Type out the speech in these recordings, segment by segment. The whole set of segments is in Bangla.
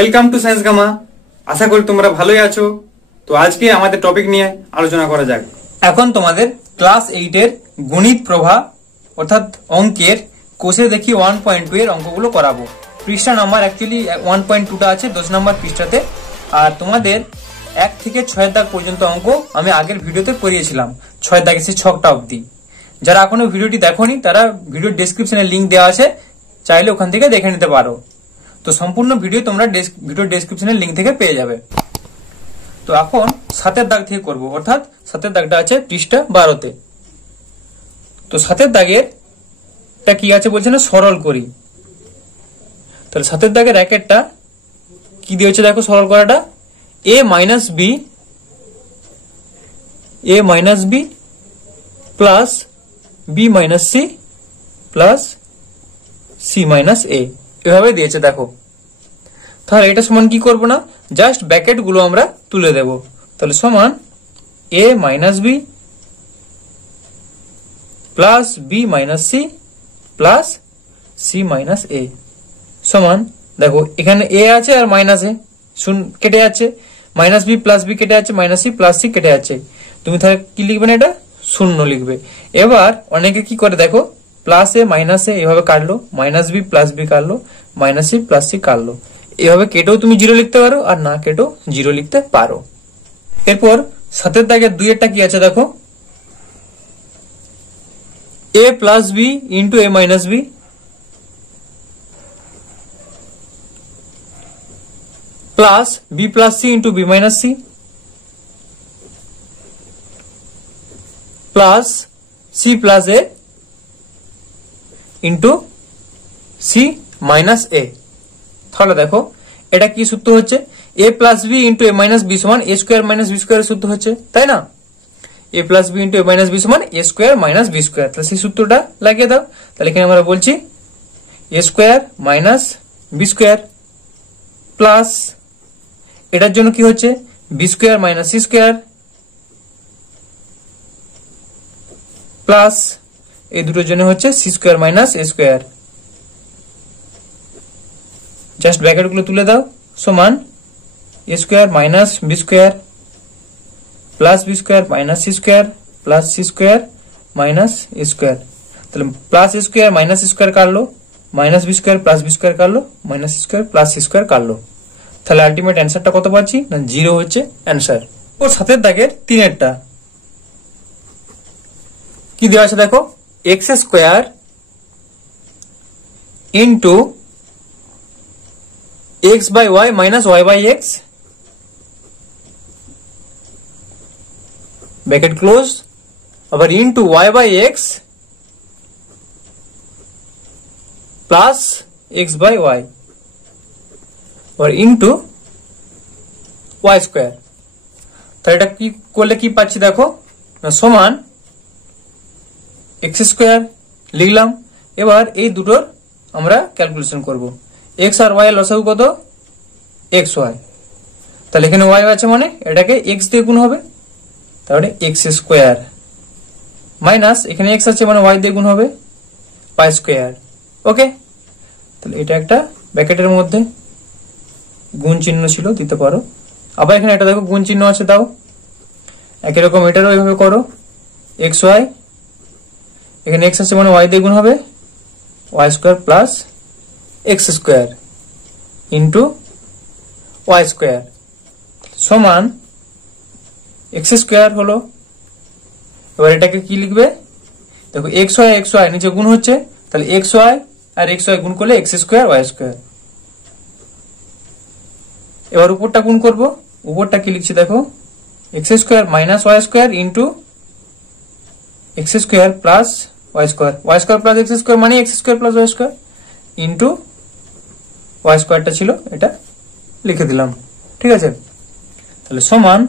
Welcome to Science Gamma. আশা করি তোমরা ভালোই আছো। তো আজকে আমাদের টপিক নিয়ে আলোচনা করা যাক। এখন তোমাদের ক্লাস 8 এর গণিত প্রভা অর্থাৎ অঙ্কের কোষে দেখি 1.2 এর অঙ্কগুলো করাবো। পৃষ্ঠা নাম্বার অ্যাকচুয়ালি 1.2টা আছে 10 নম্বর পৃষ্ঠাতে। আর তোমাদের 1 থেকে 6 দাগ পর্যন্ত অঙ্ক আমি আগের ভিডিওতে করিয়েছিলাম, 6 দাগ এসে 6টা অবধি। যারা এখনো ভিডিওটি দেখোনি তারা ভিডিও ডেসক্রিপশনে লিংক দেওয়া আছে, চাইলে ওখান থেকে দেখে নিতে পারো। তো সম্পূর্ণ ভিডিও তোমরা ভিডিও ডেসক্রিপশনের লিংক থেকে পেয়ে যাবে। তো এখন 7 দাগ থেকে করব, অর্থাৎ 7 দাগটা আছে পৃষ্ঠা 12তে। তো 7 দাগের টা কি আছে বলছে না, সরল করি। তাহলে 7 দাগের র্যাকেটটা কি দিয়েছে দেখো, সরল করাটা a minus B plus B minus C plus C minus A, এভাবে দিয়েছে দেখো। তাহলে এটা সমান কি করব না, জাস্ট ব্র্যাকেট গুলো আমরা তুলে দেব। তাহলে সমান a minus B plus B minus C plus C minus A সমান, দেখো এখানে a আছে আর মাইনাস এ কেটে যাচ্ছে, মাইনাস বি প্লাস বি কেটে যাচ্ছে, মাইনাস সি প্লাস সি কেটে যাচ্ছে। তুমি তাহলে কি লিখবে না, এটা শূন্য লিখবে। এবার অনেকে কি করে দেখো, প্লাস এ মাইনাস এ এভাবে কাটলো, মাইনাস বি প্লাস বি কাটলো, মাইনাস সি প্লাস সি কাটলো। এভাবে কেটেও তুমি 0 লিখতে পারো, আর না কেটেও 0 লিখতে পারো। এরপর 7 দাগের 2 এরটা কি আছে দেখো, a plus B into A minus B plus B plus C into B minus C plus C plus A into C minus A. তাহলে দেখো এটা কি সূত্র হচ্ছে, a plus B into A minus B সমান A square minus B square সূত্র হচ্ছে, তাই না? a plus B into A minus B সমান A square minus B square. তাহলে সেই সূত্রটা লাগিয়ে দাও। তাহলে এখানে আমরা বলছি A square minus B square plus এটার জন্য কি হচ্ছে B square minus C square plus এই দুটোর জন্য হচ্ছে C square minus A square. Just bracket গুলো তুলে দাও, সমান A square minus B square plus B square minus C square plus C square minus A square. তাহলে plus A square minus square কাটলো, minus B square plus B square কাটলো, minus square plus C square কাটলো। তাহলে আলটিমেট অ্যান্সারটা কত পাচ্ছি না, 0 হচ্ছে অ্যান্সার। ও 7 দাগের 3 কি দেওয়া আছে দেখো, x square into X by Y minus Y by X bracket close, আবার into Y by X plus X by Y আর ইন্টু ওয়াই স্কোয়ার। তাহলে এটা কি করলে কি পাচ্ছি দেখো, সমান এক্স স্কোয়ার লিখলাম। এবার এই দুটোর আমরা ক্যালকুলেশন করব। এক্স আর ওয়াই এর লসাগু কত, এক্স ওয়াই। তাহলে এখানে ওয়াই আছে মানে এটাকে এক্স দিয়ে গুণ হবে, তাহলে এক্স স্কোয়ার মাইনাস এখানে এক্স আছে মানে ওয়াই দিয়ে গুণ হবে ওয়াই স্কোয়ার। ওকে, তাহলে এটা একটা ব্র্যাকেটের মধ্যে গুণ চিহ্ন ছিল, দিতে পারো। আবার এখানে এটা দেখো গুণ চিহ্ন আছে, দাও। একই রকম এটারও এইভাবে করো, এক্স ওয়াই, এখানে এক্স আছে মানে ওয়াই দিয়ে গুণ হবে y square plus x square into Y square সমান এক্স স্কোয়ার হলো। এবার এটাকে কি লিখবে দেখো, এক্স ওয়াই নিচে গুণ হচ্ছে, তাহলে এক্স ওয়াই আর এক্স ওয়াই গুণ করলে এক্স স্কোয়ার ওয়াই স্কোয়ার। এবার উপরটা গুণ করব, উপরটা কি লিখছি দেখো, x square minus Y square into x square plus Y square plus x square মানে X square plus Y square into Y স্কোয়ারটা ছিল এটা লিখে দিলাম, ঠিক আছে। তাহলে সমান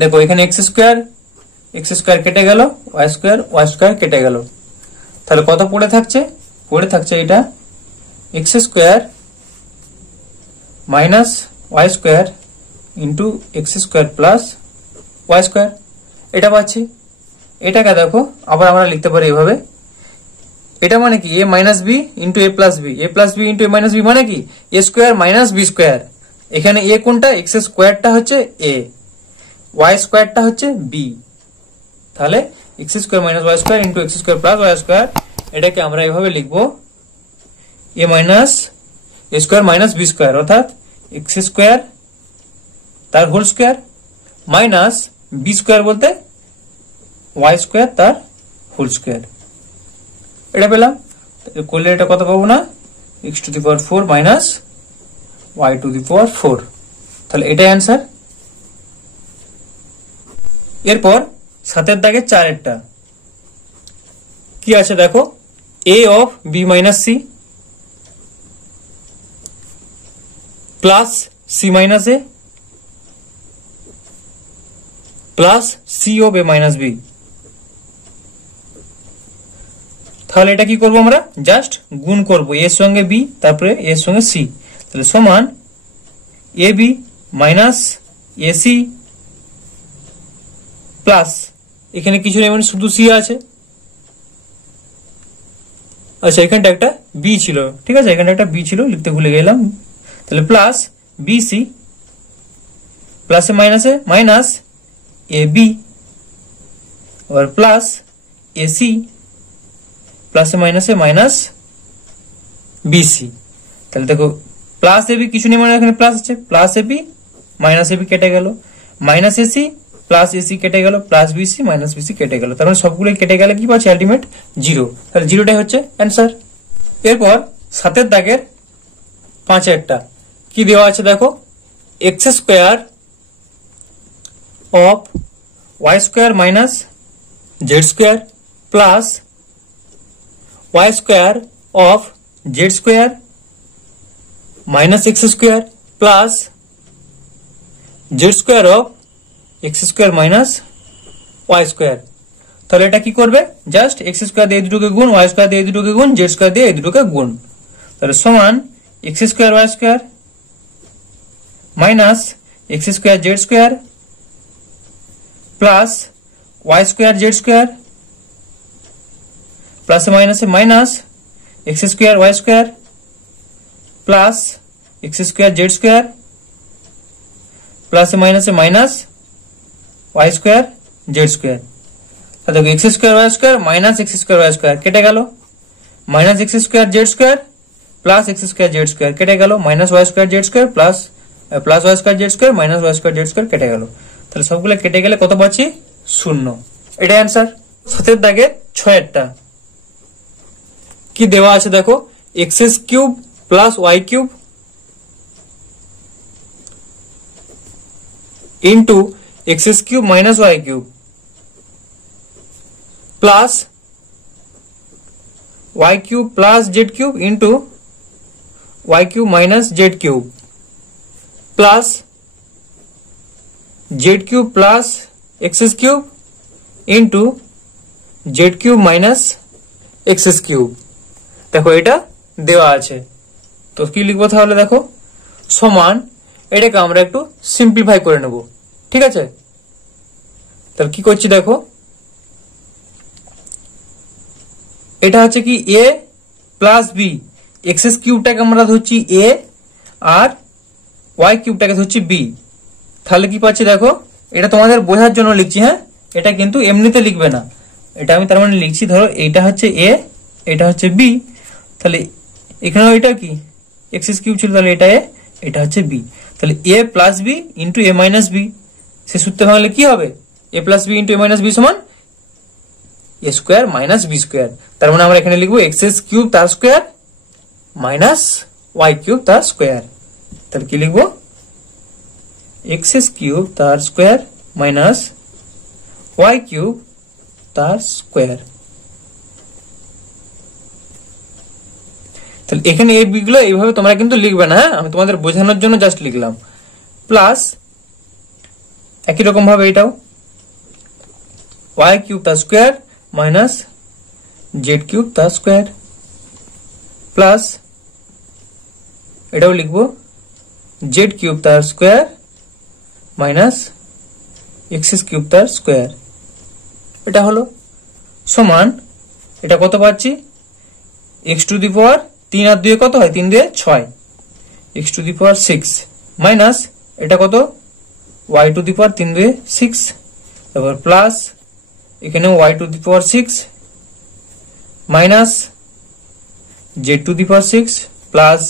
দেখো এখানে এক্স স্কোয়ার কেটে গেল, ওয়াই স্কোয়ার কেটে গেল। তাহলে কত পড়ে থাকছে এটা x square minus Y square into x square plus Y square, এটা পাচ্ছি। এটাকে দেখো আবার আমরা লিখতে পারি এভাবে, এটা মানে কি a minus b into a plus b, a plus B into A minus b মানে কি a square minus B square. এখানে এ কোনটা, এক্স স্কোয়ারটা হচ্ছে এ, ওয়াই স্কোয়ারটা হচ্ছে বি, তাহলে X square minus Y square into x square plus Y square, এটাকে আমরা এভাবে লিখবো A minus A square minus B square, অর্থাৎ এক্স স্কোয়ার তার whole square minus B square বলতে ওয়াই স্কোয়ার তার হোল স্কোয়ার। এটা পেলাম, করলে এটা কত পাবো না, X to the power 4 minus Y to the power 4, তাহলে এটাই অ্যান্সার। এরপর 7 দাগের 4 কি আছে দেখো, a of b minus C plus C minus a plus c of a minus b. তাহলে এটা কি করবো আমরা, জাস্ট গুণ করবো এর সঙ্গে বি তারপরে এর সঙ্গে সি, তাহলে সমান A B minus AC plus, এখানে কিছু নেই মানে শুধু সি আছে, আচ্ছা এখানটা একটা বি ছিল, ঠিক আছে এখানে একটা বি ছিল লিখতে ভুলে গেলাম, তাহলে প্লাস বি সি প্লাসে মাইনাসে মাইনাস এ বি और প্লাস এসি প্লাসে মাইনাসে মাইনাস বিসি। তাহলে দেখো প্লাস এবি কিছু নেই মানে এখানে প্লাস আছে, প্লাস এবি মাইনাস এবি কেটে গেল, মাইনাস এসি প্লাস এসি কেটে গেল, প্লাস বিসি মাইনাস বিসি কেটে গেল, তার মানে সবগুলো কেটে গেলে কি পাচ্ছি আলটিমেট 0, তাহলে 0টাই হচ্ছে অ্যান্সার। এরপর 7 দাগের 5 কি দেওয়া আছে দেখো, x square of y square minus z square plus Y square of z square minus x square plus z square of x square minus Y square. তাহলে এটা কি করবে, জাস্ট এক্স স্কোয়ার দিয়ে এই দুটোকে গুণ, ওয়াই স্কোয়ার দিয়ে এই দুটোকে গুণ, জেড স্কোয়ার দিয়ে এই দুটোকে গুণ, তাহলে সমান x square Y square minus x square Z square plus Y square Z square প্লাসে মাইনাসে minus x square Y square plus x square Z square প্লাসে মাইনাসে minus Y square Z square. দেখো x square Y square minus x square Y square কেটে গেল, minus x square Z square plus x square Z square কেটে গেল, minus Y square Z square plus Y square Z square minus Y square Z square কেটে গেল, তাহলে সবগুলো কেটে গেলে কত পাচ্ছি 0, এটা অ্যান্সার। 7 দাগের 6 কি দেওয়া আছে দেখো, x cube plus y cube into x cube minus y cube plus y cube plus z cube into y cube minus z cube plus z cube plus x cube into z cube minus x cube. দেখো এটা দেওয়া আছে, তো কি লিখবো তাহলে দেখো, সমান এটাকে আমরা একটু সিম্পলিফাই করে নেব, ঠিক আছে। তাহলে কি করছি দেখো, এটা হচ্ছে কি এ প্লাস বি, এক্স কিউবটাকে আমরা ধরছি এ আর ওয়াই কিউবটাকে ধরছি বি, তাহলে কি পাচ্ছি দেখো, এটা তোমাদের বোঝার জন্য লিখছি, হ্যাঁ এটা কিন্তু এমনিতে লিখবে না, এটা আমি তার মানে লিখছি, ধরো এইটা হচ্ছে এ এটা হচ্ছে বি, তাহলে এখানেও এটা কি এক্স কিউব ছিল, তাহলে এটা এ এটা হচ্ছে বি, তাহলে এ প্লাস বি ইন্টু এ মাইনাস বি, সে সূত্রে ভাঙলে কি হবে, এ প্লাস বি ইন্টু এ মাইনাস বি সমান A square minus B square, তার মানে আমরা এখানে লিখবো এক্স কিউব তার স্কোয়ার মাইনাস ওয়াই কিউব তার স্কোয়ার, তাহলে কি লিখবো এক্স কিউব তার স্কোয়ার মাইনাস ওয়াই কিউব তার স্কোয়ার। তাহলে এখানে এই বি গুলো এইভাবে তোমরা কিন্তু লিখবে না, হ্যাঁ আমি তোমাদের বোঝানোর জন্য জাস্ট লিখলাম, প্লাস একই রকম ভাবে এটাও ওয়াই কিউব তার স্কোয়ার মাইনাস জেড কিউব তার স্কোয়ার প্লাস এটাও লিখবো জেড কিউব তার স্কোয়ার মাইনাস এক্স কিউব তার স্কোয়ার, এটা হলো সমান এটা কত পাচ্ছি এক্স টু দি পাওয়ার 3 আর 2 কত হয়, 3 2 6, x to the power 6 minus এটা কত ওয়াই টু দি পাওয়ার 3 2 6, তারপর প্লাস এখানে Y to the power 6 minus Z to the power 6 plus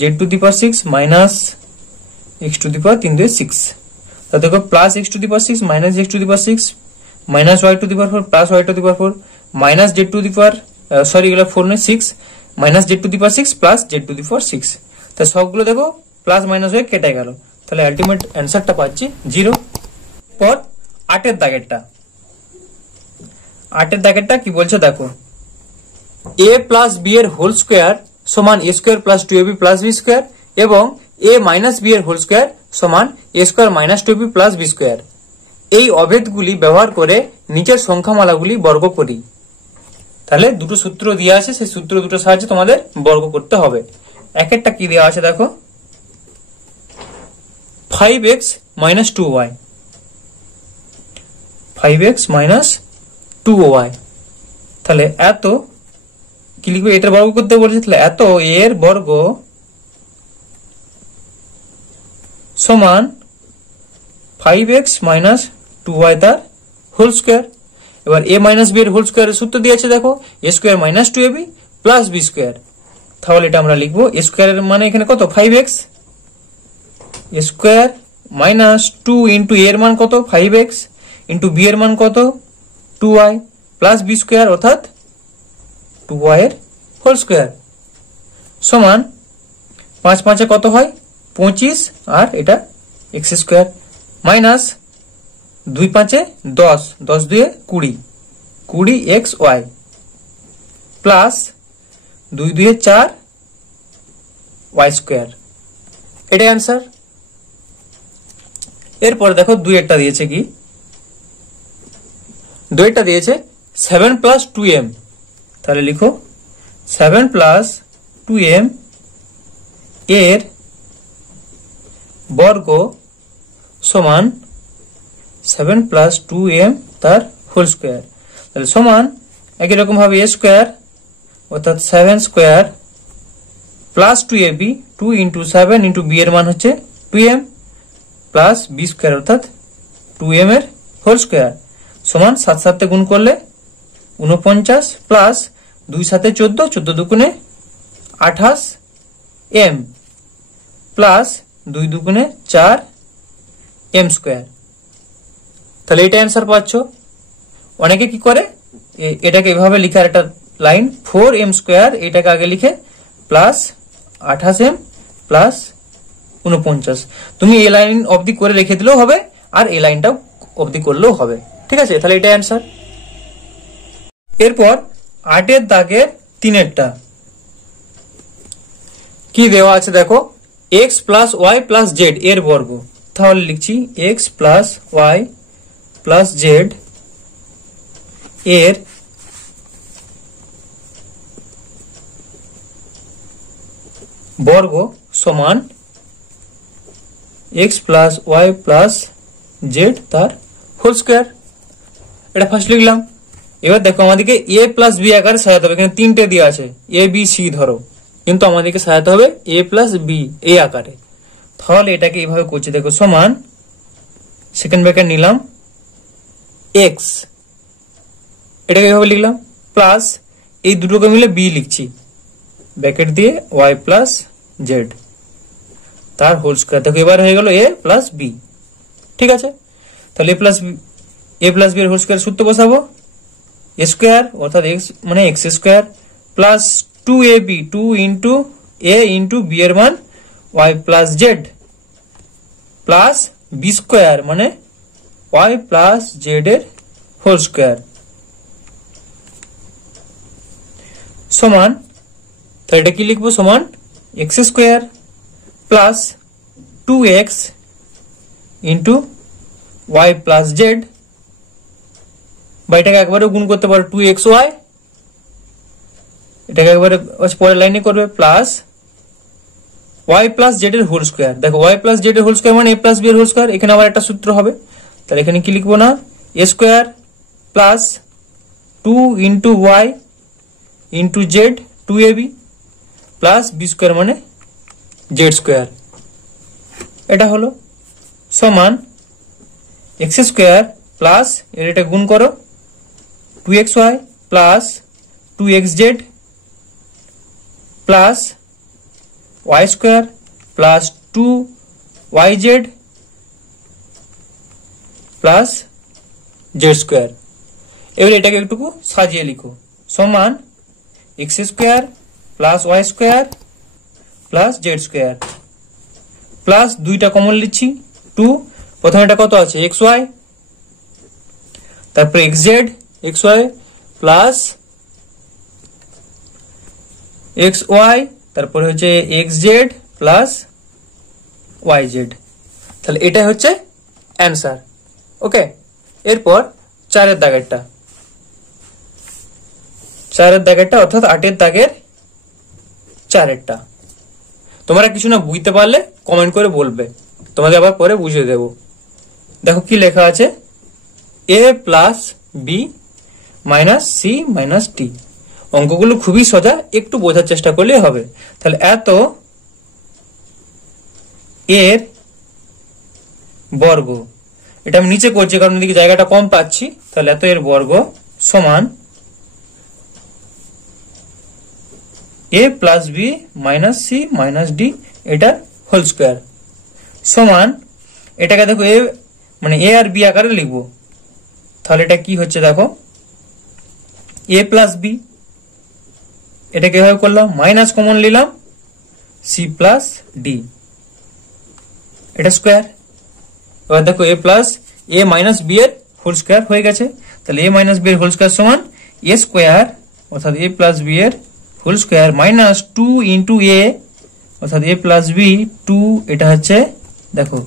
Z to the power 6 minus X to the power 3 2 6, তা দেখো plus X to the power 6 minus X to the power 6 minus Y to the power 4 plus Y to the power 4 minus Z to the power sorry এগুলো 4 নয় 6 minus Z to the power 6 plus Z to the power 6, তা সবগুলো দেখো প্লাস মাইনাস হয়ে কেটে গেল, তাহলে আলটিমেট অ্যান্সারটা পাচ্ছি 0। পর 8 এর দাগেরটা কি বলছে দেখো, a প্লাস বি এর হোল স্কোয়ার সমান a square plus 2ab plus B square এবং a মাইনাস বি এর হোল স্কোয়ার সমান a square minus 2ab plus B square. এই অভেদগুলি ব্যবহার করে নিচের সংখ্যামালাগুলি বর্গ করি। তাহলে দুটো সূত্র দেওয়া আছে, সেই সূত্র দুটোর সাহায্যে তোমাদের বর্গ করতে হবে। এক একটা কি দেওয়া আছে দেখো, 5x minus 2y, 5x minus 2y, তাহলে এত কি লিখবে, এটার বর্গ করতে বলেছে, তাহলে এত এর বর্গ সমান 5x মাইনাস 2y তার হোল স্কোয়ার। এবার a মাইনাস বি এর হোল স্কোয়ারের সূত্র দিয়েছে দেখো, a square minus 2ab plus B square, তাহলে এটা আমরা লিখবো a স্কোয়ারের মানে এখানে কত 5x, a square minus 2 into a এর মান কত 5x ইন্টু b এর মান কত 2y প্লাস বি স্কোয়ার অর্থাৎ 2y এর হোল স্কোয়ার সমান 5 5 কত হয় 25 আর এটা x square minus 2 5 10, 10 2 20, 20xy plus 2 2 4 y square, এটাই অ্যান্সার। এরপর দেখো 2 একটা দিয়েছে কি, 2 একটা দিয়েছে 7 প্লাস 2m, তাহলে লিখো 7 প্লাস 2m এর বর্গ সমান 7 প্লাস 2m তার হোল স্কোয়ার, তাহলে সমান একই রকম ভাবে a স্কোয়ার অর্থাৎ 7 square plus 2ab, 2 into 7 into b এর মান হচ্ছে 2m প্লাস b স্কোয়ার অর্থাৎ 2m এর হোল স্কোয়ার সমান 7 7 গুণ করলে 49 প্লাস 2 7 14, 14 দুগুণে 28 m প্লাস 2 দুগুণে 4 m স্কোয়ার, তাহলে এটা অ্যান্সার পাচ্ছ। অনেকে কি করে এটাকে এভাবে লিখার একটা লাইন 4m স্কোয়ার, এটাকে আগে লিখে প্লাস 28m প্লাস 49, তুমি এই লাইন অবধি করে রেখে দিলেও হবে আর এই লাইনটাও অবধি করলেও হবে, ঠিক আছে, তাহলে এটা অ্যান্সার। এরপর 8 এর দাগের 3 এরটা কি দেওয়া আছে দেখো, x plus y plus z এর বর্গ, তাহলে লিখছি x plus y plus z এর বর্গ সমান x plus y plus z তার হোল স্কোয়ার, এটা ফার্স্ট লিখলাম। এবার দেখো আমাদেরকে a প্লাস বি আকারে সাজাতে হবে, এখানে 3টে দেওয়া আছে a b c ধরো, কিন্তু আমাদেরকে সাজাতে হবে a প্লাস বি এই আকারে, তাহলে এটাকে এইভাবে করছি দেখো সমান সেকেন্ড ব্র্যাকেট নিলাম x, এটাকে এইভাবে লিখলাম প্লাস এই দুটোকে মিলে b লিখছি ব্র্যাকেট দিয়ে y প্লাস জেড তার হোল স্কোয়ার, দেখো এবার হয়ে গেল a প্লাস বি, ঠিক আছে। তাহলে a প্লাস বি এর হোল স্কোয়ার সূত্র বসাবো, a স্কোয়ার অর্থাৎ x মানে x square plus 2ab, 2 into a into b এর মান y plus z plus B square মানে y প্লাস জেড এর হোল স্কোয়ার সমান, তাহলে এটা কি লিখবো সমান x square plus 2x into y plus z, বা এটাকে একবারে গুণ করতে পারো 2xy, এটাকে একবারে পরের লাইনে করবে প্লাস y প্লাস জেড এর হোল স্কোয়ার, দেখো y প্লাস জেড এর হোল স্কোয়ার মানে a প্লাস বি এর হোল স্কোয়ার, এখানে আবার একটা সূত্র হবে, তাহলে এখানে কি লিখবো না a square plus 2 into y into z 2ab plus b square माने जेड स्क्वायर এটা হলো সমান x স্কয়ার প্লাস এর এটা গুণ করো 2xy plus 2xz plus y square plus 2yz plus z square এবারে এটাকে একটু সাজিয়ে লিখো সমান x square plus y square plus z square plus দুইটা কমন লিখছি 2 প্রথমে এটা কত আছে xy তারপর xz xy প্লাস xy তারপর হচ্ছে xz প্লাস yz তাহলে এটা হচ্ছে অ্যানসার ওকে এরপর 4 এর দাগেরটা 4 এর দাগেরটা অর্থাৎ 8 এর দাগের 4 এরটা তোমরা কিছু না বুঝতে পারলে কমেন্ট করে বলবে তোমাদের আবার পরে বুঝিয়ে দেব দেখো কি লেখা আছে a plus b minus c minus d অঙ্কগুলো খুবই সোজা একটু বোঝার চেষ্টা করলেই হবে তাহলে এত এর বর্গ এটা আমি নিচে করছি কারণ এদিকে জায়গাটা কম পাচ্ছি তাহলে এত এর বর্গ সমান a plus b minus c minus d এটা হোল স্কয়ার সমান এটাকে দেখো a মানে a আর b আকারে লিখবো তাহলে এটা কি হচ্ছে দেখো a প্লাস b এটা কিভাবে করলাম মাইনাস কমন নিলাম c প্লাস d এটা স্কয়ার এবার দেখো a plus a minus b এর হোল স্কয়ার হয়ে গেছে তাহলে a মাইনাস b এর হোল স্কয়ার সমান a স্কয়ার অর্থাৎ a প্লাস b এর whole square minus 2 into a অর্থাৎ a প্লাস b 2 এটা হচ্ছে দেখো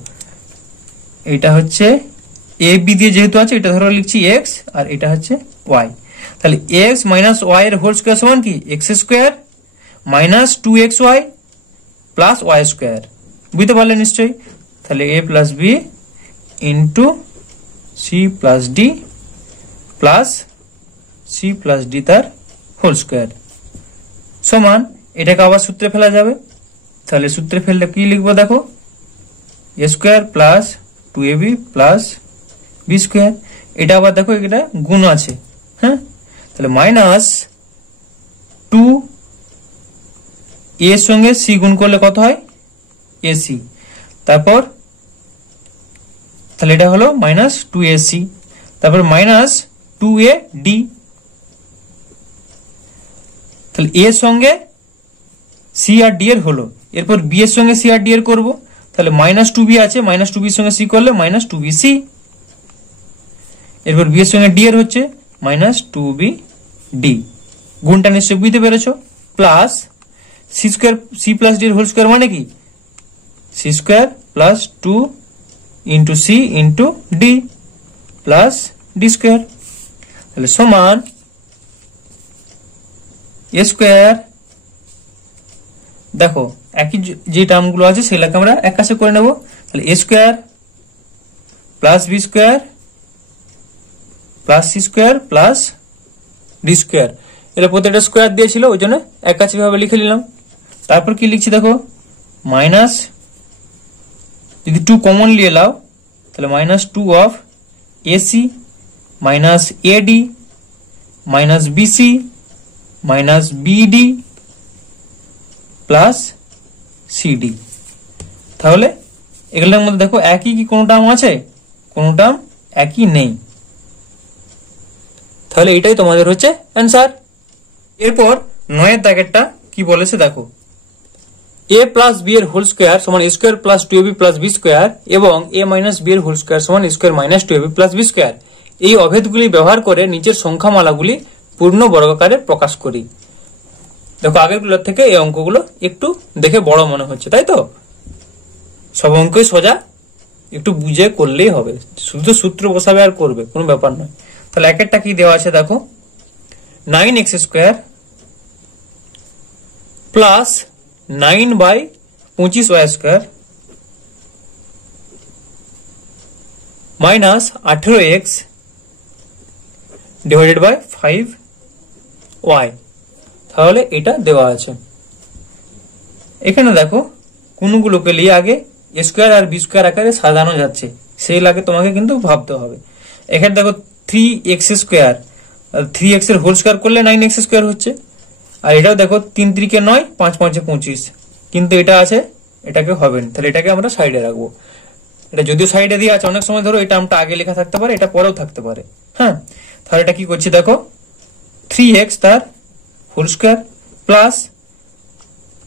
এটা হচ্ছে a b দিয়ে যেহেতু আছে এটা ধরো লিখছি x আর এটা হচ্ছে y তাহলে x মাইনাস y এর হোল স্কয়ার সমান কি x square minus 2xy plus y square বুঝতে পারলে নিশ্চয়ই তাহলে a plus b into c প্লাস d প্লাস c প্লাস d তার হোল স্কয়ার সমান এটাকে আবার সূত্রে ফেলা যাবে তাহলে সূত্রে ফেললে কি লিখবো দেখো a square plus 2ab plus b square এটা আবার দেখো এটা গুণ আছে হ্যাঁ তাহলে মাইনাস 2 a এর সঙ্গে c গুণ করলে কত হয় ac তারপর তাহলে এটা হলো মাইনাস 2ac তারপর মাইনাস 2ad তাহলে a এর সঙ্গে c আর d এর হলো এরপর b এর সঙ্গে c আর d এর করব তাহলে মাইনাস 2b আছে মাইনাস 2b এর সঙ্গে c করলে মাইনাস 2bc এরপর b এর সঙ্গে d এর হচ্ছে মাইনাস 2bd গুণটা নিশ্চয়ই বুঝতে পেরেছো প্লাস c স্কয়ার c প্লাস d এর হোল স্কয়ার মানে কি c square plus 2 into c into d plus d square তাহলে সমান a স্কয়ার দেখো একই যে টার্মগুলো আছে সেগুলোকে আমরা এক কাছে করে নেব তাহলে a square plus b square plus c square plus d square এটা প্রত্যেকটা স্কয়ার দিয়েছিল ওই জন্য এক কাছে ভাবে লিখে নিলাম তারপর কি লিখছি দেখো মাইনাস যদি 2 কমন নিয়ে নাও তাহলে minus 2 of ac minus ad minus bc minus bd plus cd তাহলে এগুলোর মধ্যে দেখো একই কি কোনো টার্ম আছে কোনো টার্ম একই নেই তাহলে এটাই তোমাদের হচ্ছে অ্যানসার এরপর 9 এর দাগেরটা কি বলেছে দেখো a প্লাস b এর হোল স্কয়ার সমান a square plus 2ab plus b square এবং a মাইনাস b এর হোল স্কয়ার সমান a square minus 2ab plus b square এই অভেদগুলি ব্যবহার করে নিচের সংখ্যামালাগুলি পূর্ণ বর্গাকারে প্রকাশ করি দেখো আগেরগুলোর থেকে এই অঙ্কগুলো একটু দেখে বড় মনে হচ্ছে তাই তো সব অঙ্কই সোজা একটু বুঝে করলেই হবে শুধু সূত্র বসাবে আর করবে কোনো ব্যাপার নয় তাহলে একটা কি দেওয়া আছে দেখো 9x square plus 9/25y square minus 18x divided by 5y তাহলে এটা দেওয়া আছে। এখানে দেখো কোনগুলোকে নিয়ে আগে এ স্কোয়ার আর বি স্কোয়ার আকারে সাজানো যাচ্ছে সেই লাগে তোমাকে কিন্তু ভাবতে হবে। এখানে দেখো 3x স্কোয়ার, 3x এর হোল স্কোয়ার করলে 9x স্কোয়ার হচ্ছে। আর এটাও দেখো 3 3 9, 5 5 25, কিন্তু এটা আছে, এটাকে হবে না, তাহলে এটাকে আমরা সাইডে রাখবো। এটা যদিও সাইডে দিয়ে আছে, অনেক সময় ধরো এটা আমটা আগে লেখা থাকতে পারে, এটা পরেও থাকতে পারে। হ্যাঁ, তাহলে এটা কি করছি দেখো, 3x তার হোল স্কোয়ার প্লাস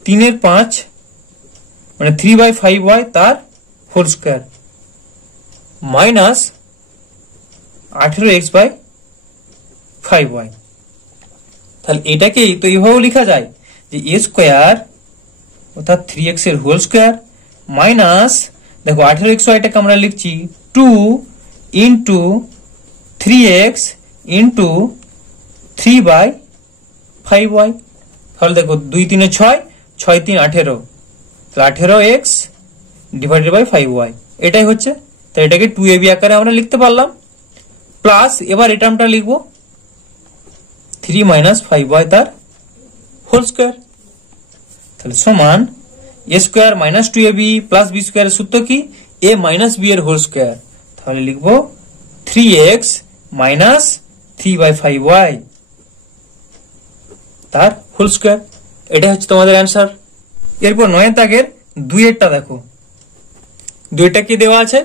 3 5 মানে 3/5y তার হোল স্কোয়ার মাইনাস 18x/5y। তাহলে এটাকেই তো এইভাবেও লেখা যায় যে এ স্কোয়ার অর্থাৎ 3x এর হোল স্কোয়ার মাইনাস দেখো 18xyটাকে আমরা লিখছি 2 ইন্টু 3x ইন্টু 3/5y। তাহলে দেখো 2 3 6, 6 3 18, তাহলে 18x ডিভাইডেড বাই 5y এটাই হচ্ছে। তো এটাকে 2ab আকারে আমরা লিখতে পারলাম। প্লাস এবার এটা আমরা লিখবো 3 - 5y তার হোল স্কোয়ার। তাহলে সমান a square minus 2ab plus b square সূত্র কি, a মাইনাস b এর হোল স্কোয়ার। তাহলে লিখবো 3x মাইনাস 3/5y তার হোল স্কোয়ার। এটা হচ্ছে তোমাদের অ্যান্সার। এরপর 9 দাগের 2 এরটা দেখো, 2টা কি দেওয়া আছে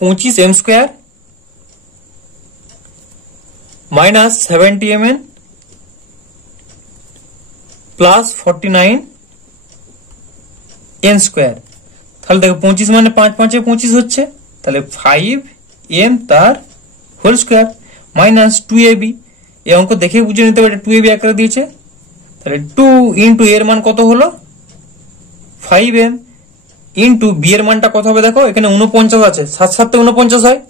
25m square minus 70mn plus 49n square. তাহলে দেখো 25 মানে 5 5 25 হচ্ছে, তাহলে 5m তার হোল স্কোয়ার মাইনাস 2ab। এই অঙ্ক দেখে বুঝে নিতে পারে 2ab আকারে দিয়েছে। তাহলে 2 ইন্টু এর মান কত হলো 5m ইন্টু বি এর মানটা কত হবে দেখো, এখানে 49 আছে, 7 7 49 হয়,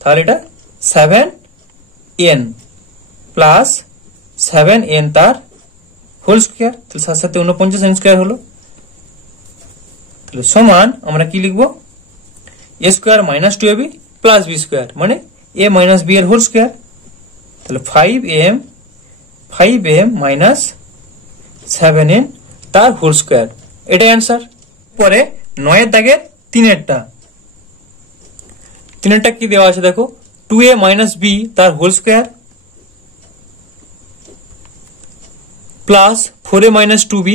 তাহলে এটা 7n প্লাস 7n তার হোল স্কোয়ার, তাহলে 7 7 49n স্কোয়ার হলো। তাহলে সমান আমরা কি লিখবো, a square minus 2ab plus b square মানে a মাইনাস b এর হোল স্কোয়ার। তাহলে 5m মাইনাস 7n তার হোল স্কোয়ার, এটাই অ্যান্সার। পরে 9 দাগের 3 কি দেওয়া আছে দেখো, 2a মাইনাস b তার whole square plus 4a minus 2b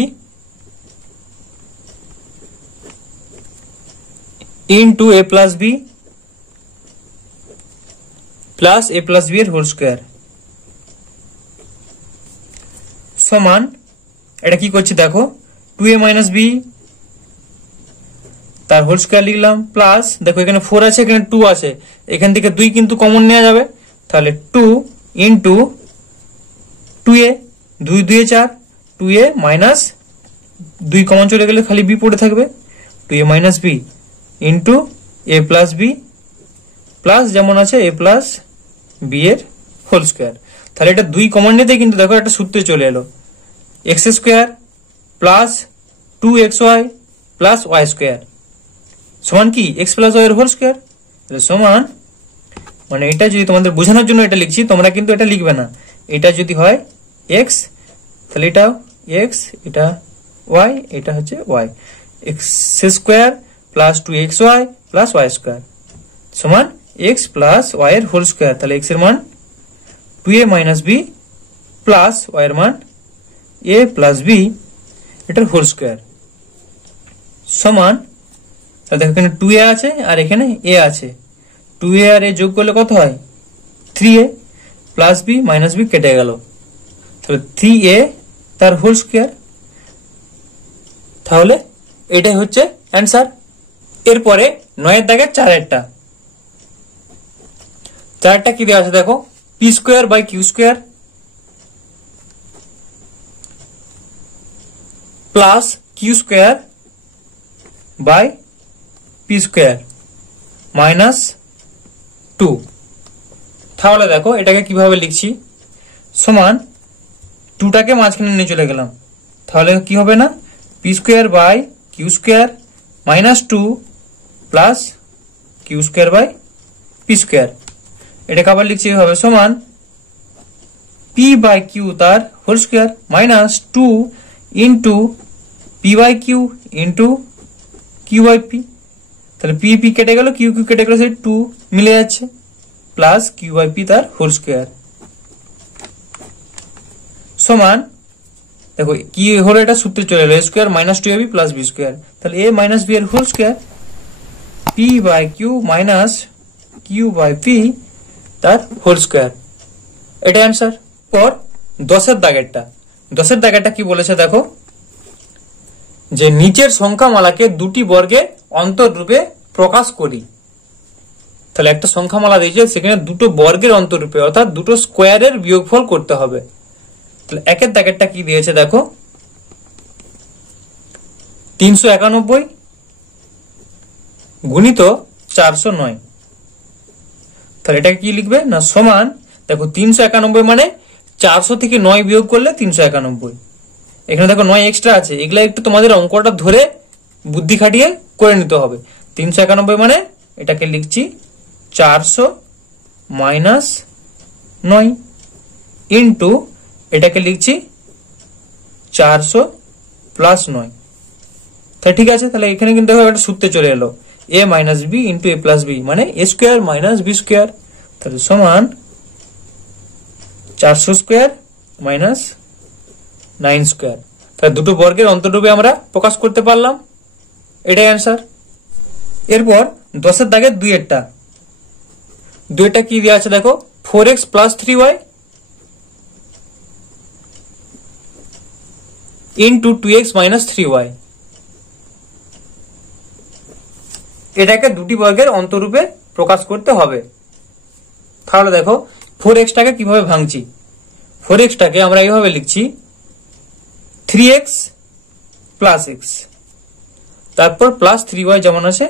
into a plus b plus a plus b এর হোল স্কোয়ার সমান এটা কি করছি দেখো, 2a মাইনাস b তার হোল স্কোয়ার লিখলাম প্লাস দেখো এখানে 4 আছে, এখানে 2 আছে, এখান থেকে 2 কিন্তু কমন নেওয়া যাবে, তাহলে 2 into 2a 2 2 4, 2a minus 2 common চলে গেলে খালি b পড়ে থাকবে, 2a minus b into a plus b plus যেমন আছে a প্লাস b এর হোল স্কোয়ার। তাহলে এটা 2 কমন নিতে কিন্তু দেখো একটা সূত্রে চলে এলো, x square plus 2xy plus y square সমান কি এক্স প্লাস ওয়াই এর হোল স্কোয়ার। সমান মানে এটা যদি তোমাদের বোঝানোর জন্য এটা লিখছি, তোমরা কিন্তু এটা লিখবে না। এটা যদি হয় এক্স তাহলে এটা এক্স, এটা ওয়াই, এটা হচ্ছে y, x square plus 2xy plus Y square সমান এক্স প্লাস ওয়াই এর হোল স্কোয়ার। তাহলে এক্স এর মান 2a minus b plus y এর মান a প্লাস b এটার হোল স্কোয়ার সমান, তাহলে দেখো এখানে 2a আছে আর এখানে a আছে, 2a আর a যোগ করলে কত হয় 3a plus b minus b কেটে গেল, তাহলে 3a তার হোল স্কোয়ার। তাহলে এটাই হচ্ছে অ্যান্সার। এরপরে 9 দাগের 4 কি দেওয়া আছে দেখো, p square by q square plus q square by p square minus 2। তাহলে দেখো এটাকে কিভাবে লিখছি, সমান 2টাকে মাঝখানে নিয়ে চলে গেলাম, তাহলে কি হবে না p square by q square minus 2 plus q square by p square. এটাকে আবার লিখছি এভাবে সমান p পি বাই কিউ তার whole square minus 2 into p by q into q by p, তাহলে পি পি কেটে গেল, কিউ কিউ কেটে গেল, সেই 2 মিলে যাচ্ছে, প্লাস কিউ বাই পি তার হোল স্কোয়ার সমান, দেখো কি হলো, এটা সূত্রে চলে এলো, A square minus 2ab plus B square, তাহলে এ মাইনাস বি এর whole square, P by Q minus Q by P তার হোল স্কোয়ার, এটা অ্যান্সার। পর 10 এর দাগেরটা কি বলেছে দেখো, যে নিচের সংখ্যামালাকে দুটি বর্গের অন্তররূপে প্রকাশ করি। তাহলে একটা সংখ্যামালা দিয়েছে, সেখানে দুটো বর্গের অন্তররূপে অর্থাৎ দুটো স্কোয়ারের বিয়োগফল করতে হবে। তাহলে 1 এর দাগেরটা কি দিয়েছে দেখো, 391 গুণিত 409, তাহলে এটাকে কি লিখবে না সমান, দেখো 391 মানে 400 থেকে 9 বিয়োগ করলে 391, এখানে দেখো 9 এক্সট্রা আছে, এগুলা একটু তোমাদের অঙ্কটা ধরে বুদ্ধি খাটিয়ে করে নিতে হবে। 391 মানে এটাকে লিখছি 400 মাইনাস 9 ইন্টু এটাকে লিখছি 400 প্লাস 9, তাহলে ঠিক আছে। তাহলে এখানে কিন্তু একটা সূত্রে চলে এলো, এ minus b into a plus B মানে এ স্কোয়ার মাইনাস বি স্কোয়ার, তাহলে সমান 400 স্কোয়ার মাইনাস 9 স্কোয়ার, তাহলে দুটো বর্গের অন্তররূপে আমরা প্রকাশ করতে পারলাম, এটাই অ্যান্সার। এরপর 10 এর দাগের 2 এরটা কি দেওয়া আছে দেখো, 4x plus 3y into 2x minus 3y, এটাকে দুটি বর্গের অন্তররূপে প্রকাশ করতে হবে। তাহলে দেখো 4x টাকে কিভাবে ভাঙছি, 4x টাকে আমরা এইভাবে লিখছি 3x প্লাস x, তারপর প্লাস 3y যেমন আছে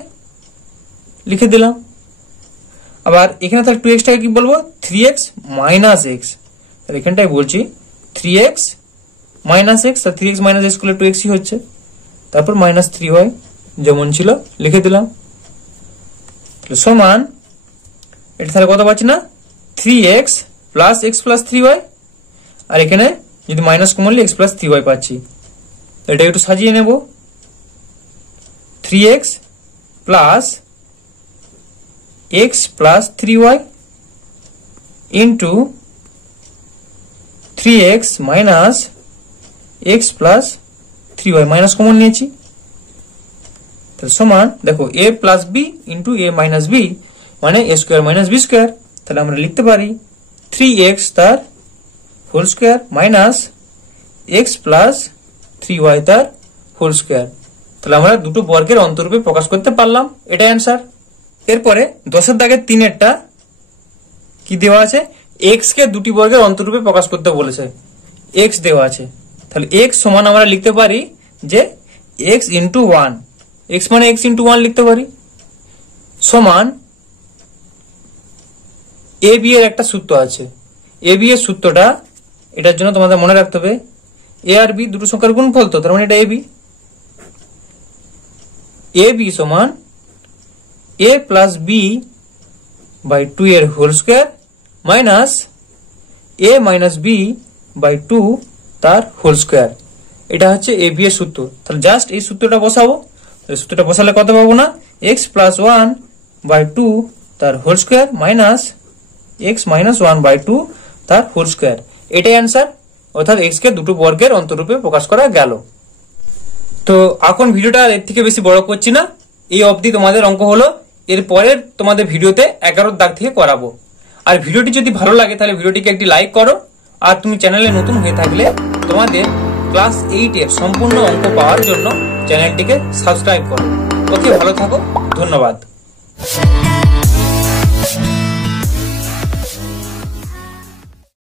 লিখে দিলাম। আবার এখানে তাহলে 2x টাকে কি বলবো, 3x মাইনাস x, তাহলে এখানটাই বলছি 3x মাইনাস x, আর 3x মাইনাস x করলে 2x হচ্ছে, তারপর মাইনাস 3y যেমন ছিল লিখে দিলাম, সমান এটা তাহলে কত পাচ্ছি না 3x plus x plus 3y, আর এখানে যদি মাইনাস কমন নিলে x প্লাস 3y পাচ্ছি, এটা একটু সাজিয়ে নেব, 3x plus x plus 3y into 3x minus x plus 3y, minus common নিয়েছি, তাহলে সমান দেখো a plus b into a minus b মানে a square minus b square, তাহলে আমরা লিখতে পারি 3x তার whole square minus x plus 3y তার হোল স্কোয়ার, তাহলে আমরা দুটো বর্গের অন্তররূপে প্রকাশ করতে পারলাম, এটাই অ্যান্সার। এরপরে 10 এর দাগের 3 এরটা কি দেওয়া আছে, x কে দুটি বর্গের অন্তররূপে প্রকাশ করতে বলেছে, x দেওয়া আছে, তাহলে x সমান আমরা লিখতে পারি যে x ইন্টু 1, x মানে x ইন্টু 1 লিখতে পারি, সমান এ বি এর একটা সূত্র আছে, এ বি এর সূত্রটা এটার জন্য তোমাদের মনে রাখতে হবে, এ আর বি দুটো সংখ্যার গুণফল, তো তার মানে এটা এ বি সমান a প্লাস বি বাই 2 এর whole square minus a minus b by 2 তার হোল স্কোয়ার, এটা হচ্ছে এ বি এর সূত্র। তাহলে জাস্ট এই সূত্রটা বসাবো, সূত্রটা বসালে কত পাবো না, x প্লাস 1 বাই 2 তার whole square minus x minus 1 by 2 তার হোল স্কোয়ার, এটাই অ্যান্সার, অর্থাৎ x কে দুটো বর্গের অন্তররূপে প্রকাশ করা গেল। তো এখন ভিডিওটা এর থেকে বেশি বড় করছি না, এই অবধি তোমাদের অঙ্ক হলো, এর পরের তোমাদের ভিডিওতে 11 দাগ থেকে করাবো। আর ভিডিওটি যদি ভালো লাগে তাহলে ভিডিওটিকে একটি লাইক করো, আর তুমি চ্যানেলে নতুন হয়ে থাকলে তোমাদের ক্লাস 8 এর সম্পূর্ণ অঙ্ক পাওয়ার জন্য চ্যানেলটিকে সাবস্ক্রাইব করো। ওকে, ভালো থাকো, ধন্যবাদ।